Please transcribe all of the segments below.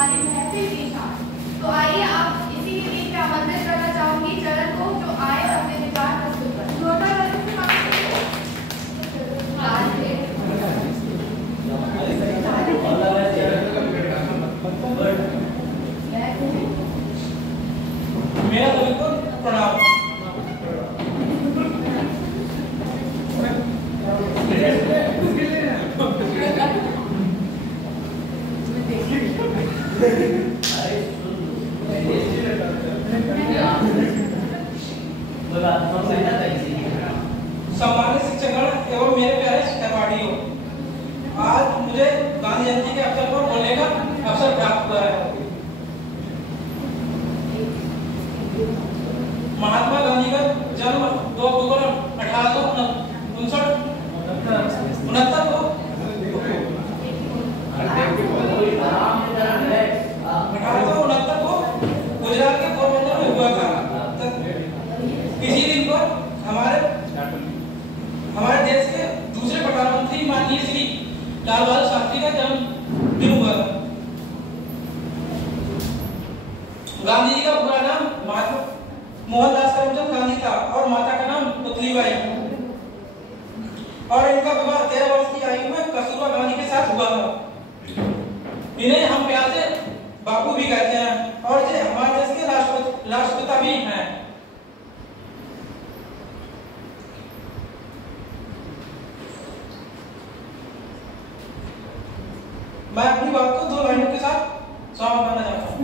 हमारी महफिल की शान। तो आइए आप इसी के बीच में आमंत्रित करना चाहूंगी चरण को, जो आए और अपने विचार प्रस्तुत करें। मेरा सभी को प्रणाम। सम्मानित शिक्षकगण एवं मेरे प्यारे सहपाठियों, आज मुझे गांधी जयंती के अवसर पर बोलने का अवसर प्राप्त हुआ है। महात्मा गांधी का जन्म 2 अक्टूबर 1869 को गुजरात के पोरबंदर में हुआ था। इसी दिन पर हमारे देश के दूसरे प्रधानमंत्री माननीय श्री लाल बहादुर शास्त्री का जन्म दिन हुआ था। गांधी जी का पूरा नाम मोहनदास करमचंद गांधी था और माता का नाम पुतलीबाई, और इनका विवाह 13 वर्ष की आयु में कस्तूरबा गांधी के साथ हुआ था। इन्हें हम प्यार से बापू भी कहते हैं और ये हमारे देश के राष्ट्रपिता भी हैं। मैं अपनी बात को 2 लाइनों के साथ समाप्त करना चाहता हूँ।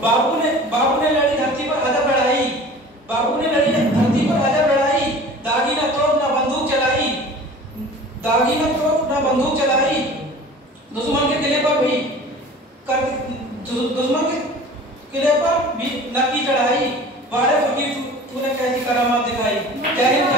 बाबू ने लड़ी धरती पर अजब लड़ाई, बाबू ने लड़ी धरती पर अजब लड़ाई, दागी न तोड़ न बंदूक चलाई, दागी न तोड़ न बंदूक चलाई, दुश्मन के किले पर भी दुश्मन के किले पर भी नक्की चढ़ाई, बारे फकीर तूने कैसी करामात दिखाई। जय हिंद।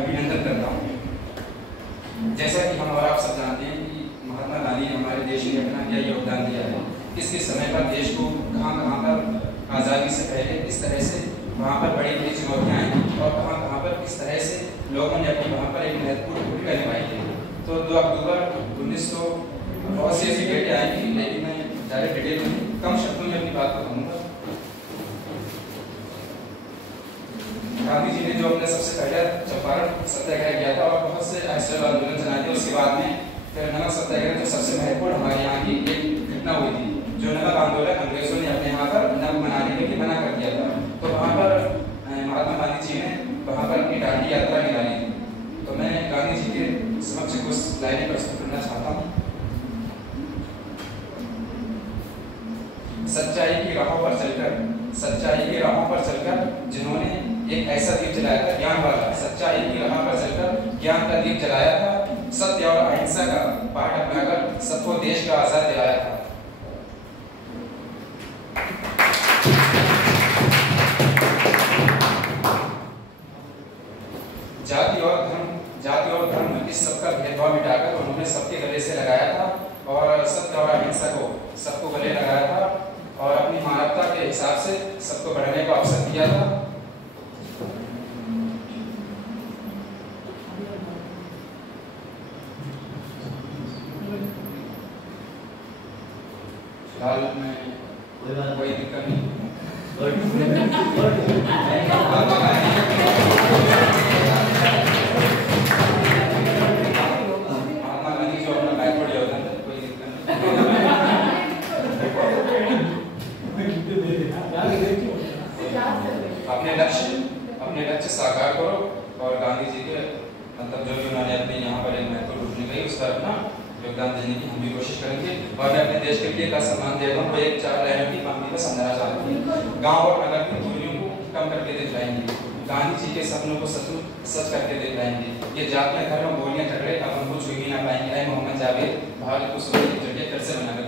अभिनंदन करता हूँ। जैसा कि हम और आप सब जानते हैं कि महात्मा गांधी ने हमारे देश में अपना क्या योगदान दिया है, किस किस समय पर देश को कहाँ पर आज़ादी से पहले किस तरह से वहाँ पर बड़ी बड़ी चुनौतियाँ आई और कहाँ पर किस तरह से लोगों ने अपनी वहाँ पर एक महत्वपूर्ण भूमिका निभाई थी। तो 2 अक्टूबर 1900 बहुत सी ऐसी डेटें आएंगी, लेकिन मैं ज़्यादा डिटेल में कम शब्दों में अपनी बात को कहूँगा। गांधी जी ने जो अपने सबसे पहले चंपारण सत्याग्रह किया था और बहुत से अहिंसक आंदोलन चलाए थे, उसके बाद में फिर नमक सत्याग्रह जो सबसे महत्वपूर्ण हमारे यहाँ की एक घटना हुई थी, जो नमक आंदोलन अंग्रेजों ने अपने यहाँ पर नमक बनाने के लिए मना कर दिया था। तो वहाँ पर महात्मा गांधी जी ने वहाँ पर अपनी दांडी यात्रा निकाली थी। तो मैं गांधी जी के समक्ष कुछ लाइनें प्रस्तुत करना चाहता हूँ। सच्चाई की राहों पर चलकर जिन्होंने एक ऐसा दीप जलाया था ज्ञान वाला, सच्चाई की राह पर चलकर ज्ञान का दीप जलाया था, सत्य और अहिंसा का पाठ अपनाकर सबको देश का आजाद दिलाया था। जाति और धर्म इस सबका भेदभाव मिटाकर उन्होंने सबके गले से लगाया था और सत्य और अहिंसा को सबको गले लगाया था और अपनी मानवता के हिसाब से सबको बढ़ने का अवसर दिया था। फिलहाल में कोई दिक्कत नहीं। करो और गांधी जी के मतलब जो भी उन्होंने अपने यहाँ पर एक महत्वपूर्ण भूमिका निभाई उस पर अपना योगदान देने की हम भी कोशिश करेंगे। और मैं अपने देश के लिए का सम्मान दे रहा हूँ, वो एक 4 लाइनों की पंक्ति में समझाना चाहता हूँ। गाँव और नगर की दूरियों को कम करके दिखलाएंगे, गांधी जी के सपनों को सच करके दिखलाएंगे। ये जातियां धर्म बोलियां झगड़े अब हमको छू ही ना पाएंगे। ऐ मोहम्मद जावेद भारत को सोने की जगह फिर से बना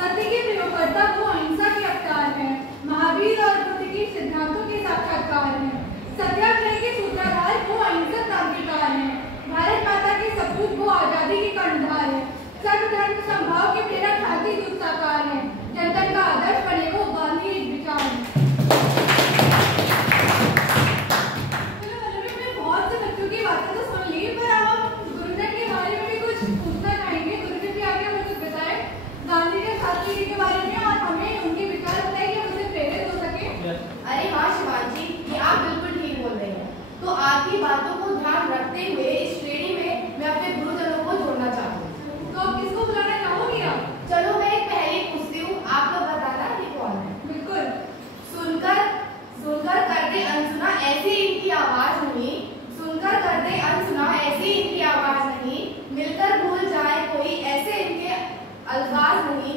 सत्य के प्रयोगकर्ता वो अहिंसा के अवतार है, महावीर और बुद्ध के सिद्धांतों के साक्षात्कार है, सत्याग्रह के सूत्रधार वो अहिंसक क्रांतिकार है, भारत माता के सपूत वो आजादी के कर्णधार है, सर्वधर्म समभाव के प्रेरक भारतीय दूत साकार है, जनता का आदर्श बने वो गांधी एक विचार है। बहुत से बच्चों की बातें तो सुन ली, पर आप गुरुजन के बारे में भी कुछ पूछना चाहेंगे। गुरुजन भी आगे हमें कुछ बताएं गांधी के छात्र के बारे में और हमें उनके विचार बताएं कि हम उससे प्रेरित हो सके। अरे हाँ शिवांशी, ये आप बिल्कुल ठीक बोल रहे हैं। तो आपकी बातों को ध्यान रखते हुए इस श्रेणी में मैं अपने गुरुजनों को जोड़ना चाहती हूँ। तो आप किसको बुलाना चाहोगी आप? चलो मैं एक पहेली पूछती हूँ, आप लोग बताना ये कौन है। बिल्कुल। सुनकर सुनकर कर दे अनसुना ऐसी इनकी आवाज नहीं, सुनकर कर दे अनसुना ऐसी इनकी आवाज नहीं, मिलकर भूल जाए कोई ऐसे इनके अल्फाज नहीं,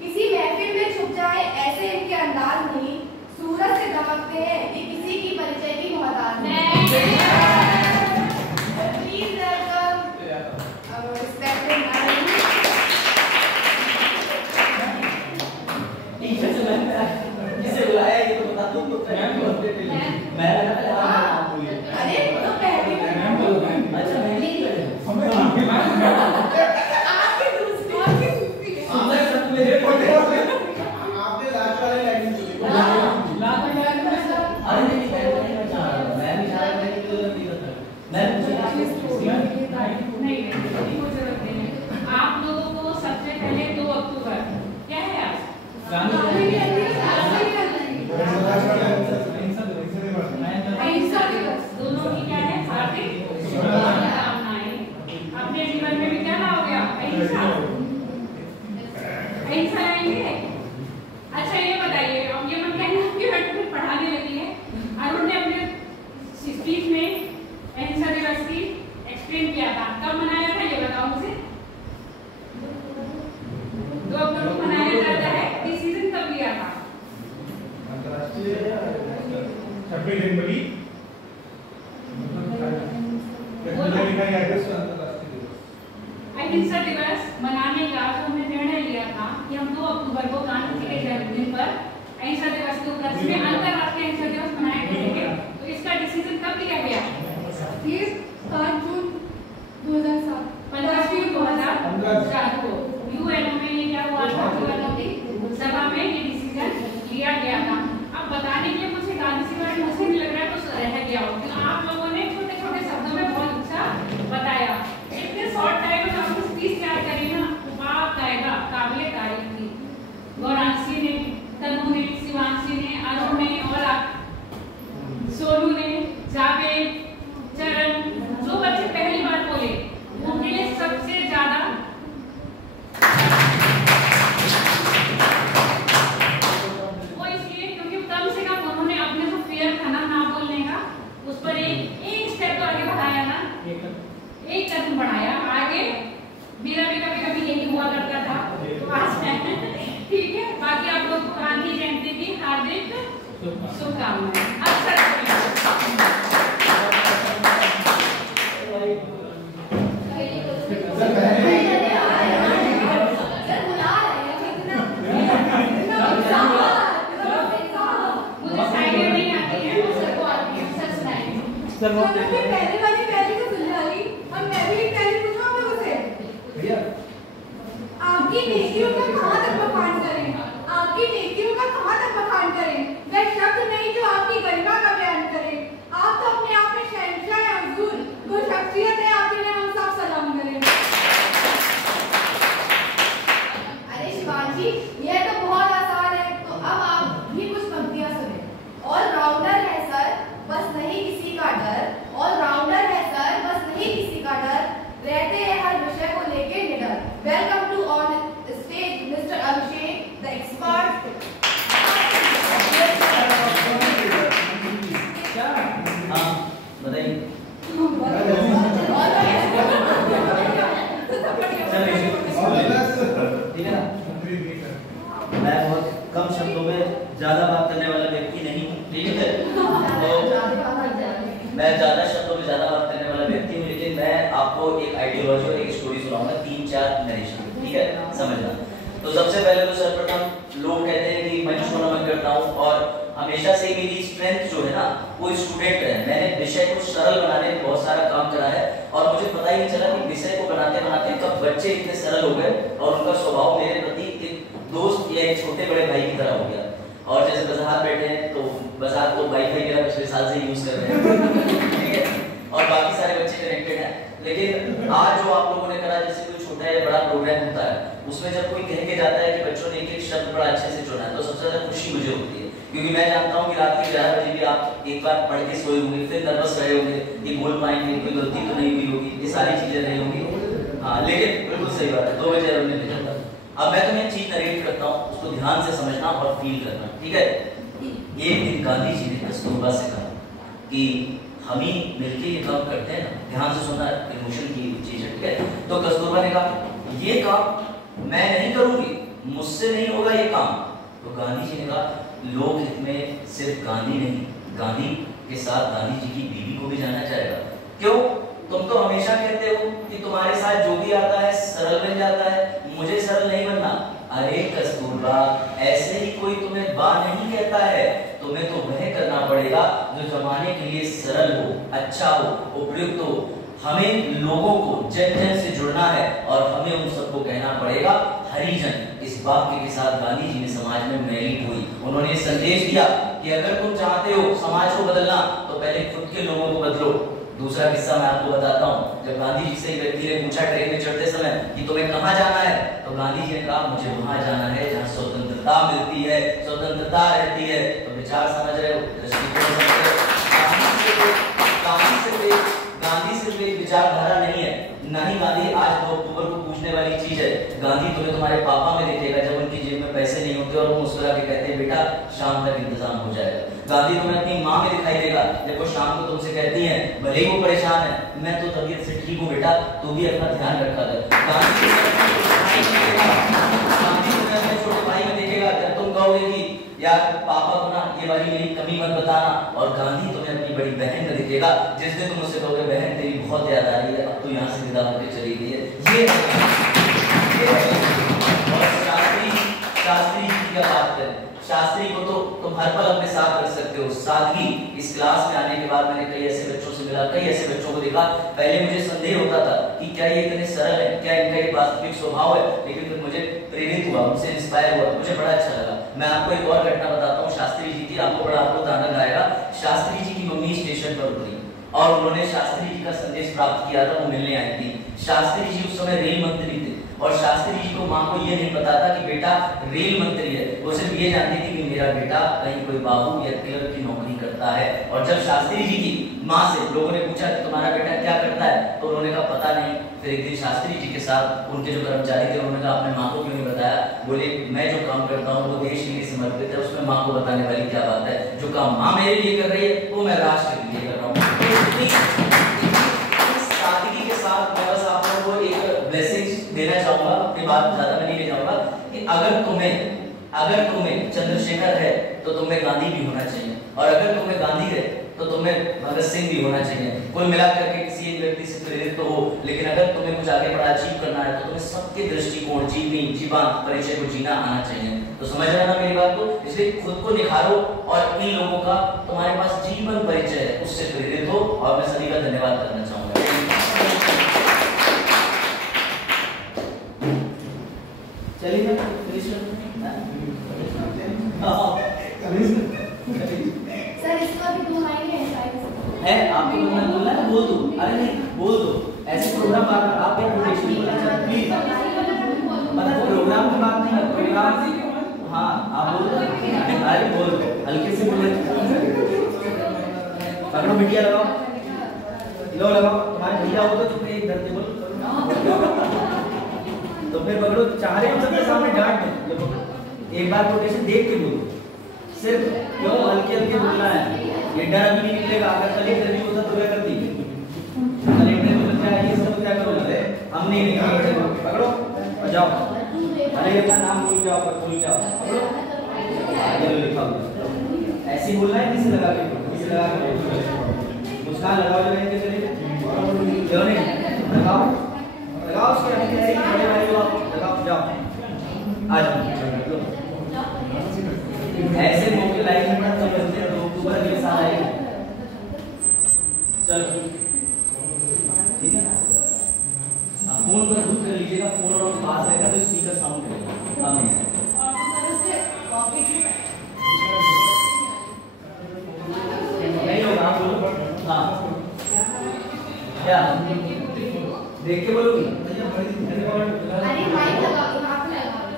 किसी महफिल में छुप जाए ऐसे इनके अंदाज नहीं, सूरज से दमकते हैं ये किसी की परिचय की मोहताज नहीं। प्लीज वेलकम आवर रिस्पेक्टेड किसे बुलाया ये तो बता दो। मैं अरे तो पहले अच्छा मैं आपके दूसरी आपने लास्ट वाले लाइन चुनी। अरे नहीं मैं भी चाह रहा था कि नहीं कोई जरूरत नहीं है। आप लोगों को सबसे पहले 2 अक्टूबर क्या है आज? अहिंसा दिवस। दोनों की क्या है? हार्दिक शुभकामनाएं। अपने जीवन में भी क्या लाओगे आप? अहिंसा अहिंसा लाएंगे। अच्छा ये बताइए, अब ये मत कहना कि मैं पढ़ाने लगी है। अरुण ने अपने स्पीच में अहिंसा दिवस की एक्सप्लेन किया था, कब मनाया था ये बताओ मुझे। 2 अक्टूबर को मनाया जाता है, डिसीजन कब लिया था? अंतर्राष्ट्रीय 26 जनवरी अहिंसा दिवस मनाने का जो हमने निर्णय लिया था कि हम 2 अक्टूबर को गांधी जी के जन्मदिन पर अहिंसा दिवस के उपलक्ष्य में अंतर्राष्ट्रीय अहिंसा दिवस मनाया करेंगे। तो इसका डिसीजन कब लिया गया? 7 जून 2007 15 जून 2007 को यूएनओ में ये क्या हुआ था? सभा में ये डिसीजन लिया गया था। अब बताने के लिए मुझे गांधी जी बारे मुझे नहीं लग रहा है कुछ रह गया हो, क्योंकि आप लोगों ने छोटे छोटे शब्दों में बहुत अच्छा बताया। इतने शॉर्ट टाइम में आपको स्पीच तैयार करी ना, बाकायदा काबिले तारीफ थी। गौरांशी ने, तनु ने, शिवांशी ने, अरुण ने और सोनू ने, जावेद, चरण, जो बच्चे पहली बार बोले उनके लिए सबसे ज्यादा वो इसलिए क्योंकि कम से कम उन्होंने अपने जो फियर था ना बोलने का, उस पर एक स्टेप तो आगे बढ़ाया ना, एक कदम बढ़ाया आगे। मेरा भी कभी कभी यही हुआ करता था, तो आज ठीक है। बाकी आप लोग को गांधी जयंती की हार्दिक शुभकामनाएं। पहले वाली पहली को सुन डाली, अब मैं भी एक पहली पूछूं आप लोगों से। आपकी नेकियों का कहाँ तक बखान करें? आपकी नेकियों का कहाँ तक बखान करें? वह शब्द नहीं जो आपकी गरिमा का बयान करे। आप तो अपने आप में शहंशाह हैं हुजूर, वो शख्सियत है आपके लिए हम सब सलाम करें। जी यह तो बहुत आसान है, तो अब आप भी कुछ पंक्तियां सुने। ऑलराउंडर है सर बस नहीं किसी का डर, ऑलराउंडर है सर बस नहीं किसी का डर, रहते हैं हर विषय को लेके निडर। Welcome to on stage mister Abhishek the expert. हाँ बताइए। ठीक है ना, मैं बहुत कम शब्दों में ज्यादा बात करने वाला व्यक्ति नहीं हूँ, ठीक है। तो मैं ज्यादा शब्दों में ज्यादा बात करने वाला व्यक्ति हूँ, लेकिन मैं आपको एक आइडियोलॉजी और एक स्टोरी सुनाऊंगा, 3-4 नरेशन, ठीक है, समझना। तो सबसे पहले तो सर्वप्रथम लोग कहते हैं कि मंच को नमन करता हूँ, और हमेशा से मेरी स्ट्रेंथ जो है ना वो स्टूडेंट है। मैंने विषय को सरल बनाने में बहुत सारा काम करा है, और मुझे पता ही नहीं चला कि विषय को बनाते बनाते कब बच्चे इतने सरल हो गए और उनका स्वभाव मेरे प्रति एक दोस्त या एक छोटे बड़े भाई की तरह हो गया। और जैसे बज़ार बैठे हैं तो बज़ार तो वाईफाई मेरा पिछले साल से यूज कर रहे हैं, ठीक है, और बाकी सारे बच्चे कनेक्टेड हैं। लेकिन आज जो आप लोगों ने करा, जैसे कोई छोटा या बड़ा प्रोग्राम होता है, उसमें जब कोई कह के जाता है कि बच्चों ने एक शब्द बड़ा अच्छे से चुना है, तो सबसे ज्यादा खुशी मुझे होती है, क्योंकि मैं जानता हूँ कि रात के 11 बजे भी आप एक बार पढ़ के सोए होंगे, फिर नर्वस रहे होंगे कि बोल पाएंगे, कोई गलती तो नहीं हुई होगी, ये सारी चीजें रही होंगी। हाँ, लेकिन बिल्कुल सही बात है, 2 बजे हमने निकल जाता। अब मैं तुम्हें चीज नरेट करता हूँ, उसको ध्यान से समझना और फील करना, ठीक है। एक दिन गांधी जी ने कस्तूरबा से कहा कि हम ही मिलके ये काम करते हैं ना, ध्यान से सुनना, इमोशन की चीज है, ठीक है। तो कस्तूरबा ने कहा ये काम मैं नहीं करूंगी, मुझसे नहीं होगा ये काम। तो गांधी जी ने कहा लोक हित में सिर्फ गांधी नहीं, गांधी के साथ गांधी जी की बीवी को भी जाना चाहेगा। क्यों? तुम तो हमेशा कहते हो कि तुम्हारे साथ जो भी आता है सरल बन जाता है, मुझे सरल नहीं बनना। अरे कस्तूरबा, ऐसे ही कोई तुम्हें बा नहीं कहता है, तुम्हें तो वह करना पड़ेगा जो जमाने के लिए सरल हो, अच्छा हो, उपयुक्त हो। हमें लोगों को जन जन से जुड़ना है, और हमें उन सबको कहना पड़ेगा हरिजन। इस वाक्य के साथ गांधी जी ने समाज में मैली हुई। उन्होंने संदेश दिया कि अगर तुम चाहते हो समाज को बदलना, तो पहले खुद के लोगों को बदलो। दूसरा किस्सा मैं आपको बताता हूँ। जब गांधी जी से व्यक्ति ने पूछा ट्रेन में चढ़ते समय कि तुम्हें कहाँ जाना है, तो गांधी जी ने कहा मुझे वहां जाना है जहाँ स्वतंत्रता मिलती है, स्वतंत्रता रहती है। तो विचार समझ रहे हो, दृष्टिकोण समझ रहे हो। गांधी सिर्फ एक विचारधारा नहीं है, ना ही गांधी आज 2 अक्टूबर को पूछने वाली चीज है। गांधी तुम्हें तुम्हारे पापा में दिखेगा जब उनकी जेब में पैसे नहीं होते और वो मुस्कुरा के कहते हैं बेटा शाम तक इंतजाम हो जाएगा। गांधी तुम्हें अपनी माँ में दिखाई देगा जब वो शाम को तुमसे कहती है भले ही वो परेशान है, मैं तो तबीयत से ठीक हूँ बेटा, तू भी अपना ध्यान रखा कर। गांधी तुम्हें अपने छोटे भाई में देखेगा जब तुम कहोगे कि यार पापा को ना ये वाली मेरी कमी मत बताना। और गांधी तुम्हें अपनी बड़ी बहन में दिखेगा जिस दिन तुम उससे कहोगे बहन तेरी बहुत याद आ रही है, अब तो यहाँ से विदा होकर चली गई है। ये और शास्त्री जी की क्या बात करें, शास्त्री को तो तुम हर पल अपने साथ रख सकते हो। सादगी, इस क्लास में आने के बाद मैंने कई ऐसे बच्चों से मिला, कई ऐसे बच्चों को देखा, पहले मुझे संदेह होता था कि क्या ये इतने सरल है, क्या इनका ये वास्तविक स्वभाव है, लेकिन फिर मुझे प्रेरित हुआ, उनसे इंस्पायर हुआ, मुझे बड़ा अच्छा लगा। मैं आपको एक और घटना बताता हूँ शास्त्री जी की, आपको बड़ा आनंद आएगा। शास्त्री जी की मम्मी स्टेशन पर उतरी और उन्होंने शास्त्री जी का संदेश प्राप्त किया था, वो मिलने आई थी। शास्त्री जी उस समय रेल मंत्री थे और शास्त्री जी को माँ को ये नहीं पता था कि बेटा रेल मंत्री है, वो सिर्फ ये जानती थी कि मेरा बेटा कहीं कोई बाबू या क्लर्क की नौकरी करता है। और जब शास्त्री जी की माँ से लोगों ने पूछा कि तुम्हारा बेटा क्या करता है, तो उन्होंने कहा पता नहीं। फिर एक दिन शास्त्री जी के साथ उनके जो कर्मचारी थे उन्होंने कहा अपने माँ को क्यों नहीं बताया? बोले मैं जो काम करता हूँ वो देश के लिए समर्पित है, उसमें माँ को बताने वाली क्या बात है, जो काम माँ मेरे लिए कर रही है वो मैं राष्ट्र के लिए कर रहा हूँ। सादगी के साथ मैं बस आप लोगों को एक ब्लेसिंग्स देना चाहूंगा, अपनी बात ज्यादा मैं नहीं ले जाऊंगा, कि अगर तुम्हें चंद्रशेखर है तो तुम्हें गांधी भी होना चाहिए, और अगर तुम्हें गांधी है तो तुम्हें भगत सिंह भी होना चाहिए। कुल मिलाकर के किसी एक व्यक्ति से प्रेरित तो हो, लेकिन अगर तुम्हें कुछ आगे बड़ा अचीव करना है तो तुम्हें सबके दृष्टिकोण, जीवन परिचय को जीना आना चाहिए। तो समझ रहे ना मेरी बात को? इसलिए खुद को निखारो और इन लोगों का तुम्हारे पास जीवन परिचय है उससे प्रेरित हो। और मैं सभी का धन्यवाद करना चाहूंगा। चलिए सर इसका भी 2 लाइन है, आपको बोलना है बोल दो। अरे नहीं बोल दो, ऐसे प्रोग्राम आप क्या प्रोटेक्शन बोलना चाहते हैं प्लीज, मतलब प्रोग्राम बात नहीं है, प्रोग्राम। हाँ आप बोल, अरे बोल, हल्के से बोले। पकड़ो बिटिया, लगाओ, लो लगाओ। तुम्हारे भैया हो तो तुमने एक धरते बोलो, तो फिर पकड़ो। चाह रहे हम सबके सामने डांट दो, एक बार कोटेशन देख के बोलो। सिर्फ क्यों हल्के हल्के बोलना है, ये डर अभी नहीं निकलेगा। अगर कलेक्टर नहीं होता तो क्या करती? कलेक्टर में क्या है, ये सब क्या करोगे? हम नहीं निकालेंगे। पकड़ो और जाओ। अरे अपना नाम भूल जाओ, भूल जाओ। पकड़ो, ये लो लिखा हुआ। ऐसे बोलना है, किसे लगा के, किसे लगा के मुस्कान लगाओ। जो रहेंगे चलिए, क्यों नहीं लगाओ, लगाओ उसके आगे बड़े भाई को लगाओ। जाओ, आ जाओ। ऐसे मौके लाइफ में मत समझते हैं, 2 अक्टूबर अगले साल आएगा। चलो ठीक है ना। फोन पर दूर कर लीजिएगा, फोन और पास रहेगा तो स्पीकर साउंड करेगा। अब नहीं होगा, आप बोलो। हाँ क्या देख के बोलोगी? अरे माइक लगाओ, यहाँ पे लगाओ।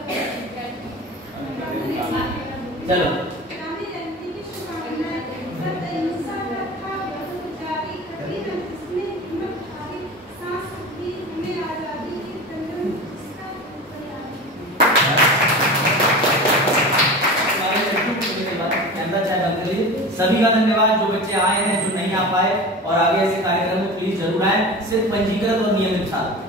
चलो सभी का धन्यवाद, जो बच्चे आए हैं, जो नहीं आ पाए, और आगे ऐसे कार्यक्रम में प्लीज जरूर आए। सिर्फ पंजीकृत और नियमित छात्र।